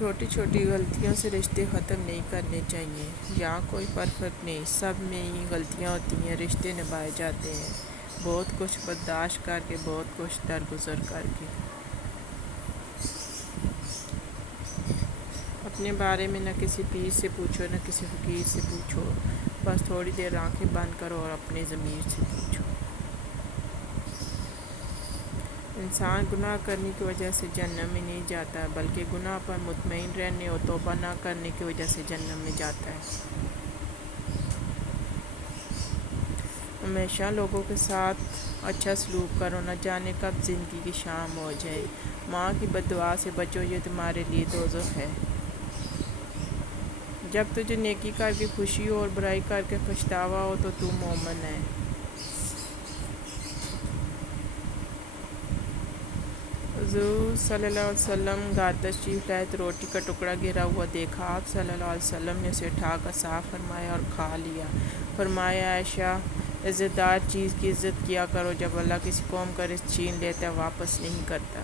چھوٹی چھوٹی غلطیوں سے رشتے ختم نہیں کرنے چاہیے۔ یہاں کوئی پرفیکٹ نہیں، سب میں ہی غلطیاں ہوتی ہیں، رشتے نبھائے جاتے ہیں، بہت کچھ برداشت کر کے، بہت کچھ درگزر کر کے۔ اپنے بارے میں نہ کسی پیر سے پوچھو، نہ کسی فقیر سے پوچھو، بس تھوڑی دیر آنکھیں بند کرو اور اپنے ضمیر سے پوچھو۔ انسان گناہ کرنے کی وجہ سے جہنم میں نہیں جاتا، بلکہ گناہ پر مطمئن رہنے اور توبہ نہ کرنے کی وجہ سے جہنم میں جاتا ہے۔ ہمیشہ لوگوں کے ساتھ اچھا سلوک کرو، نہ جانے کب زندگی کی شام ہو جائے۔ ماں کی بد دعا سے بچو، یہ تمہارے لیے دوزخ ہے۔ جب تجھے نیکی کر کے خوشی ہو اور برائی کر کے پچھتاوا ہو تو تو مومن ہے۔ حضور صلی اللہ علیہ وسلم گھر تشریف لائے تو روٹی کا ٹکڑا گرا ہوا دیکھا۔ آپ صلی اللہ علیہ وسلم نے اسے اٹھا کر صاف فرمایا اور کھا لیا۔ فرمایا، عائشہ، عزت دار چیز کی عزت کیا کرو، جب اللہ کسی قوم کا رزق چھین لیتا ہے واپس نہیں کرتا۔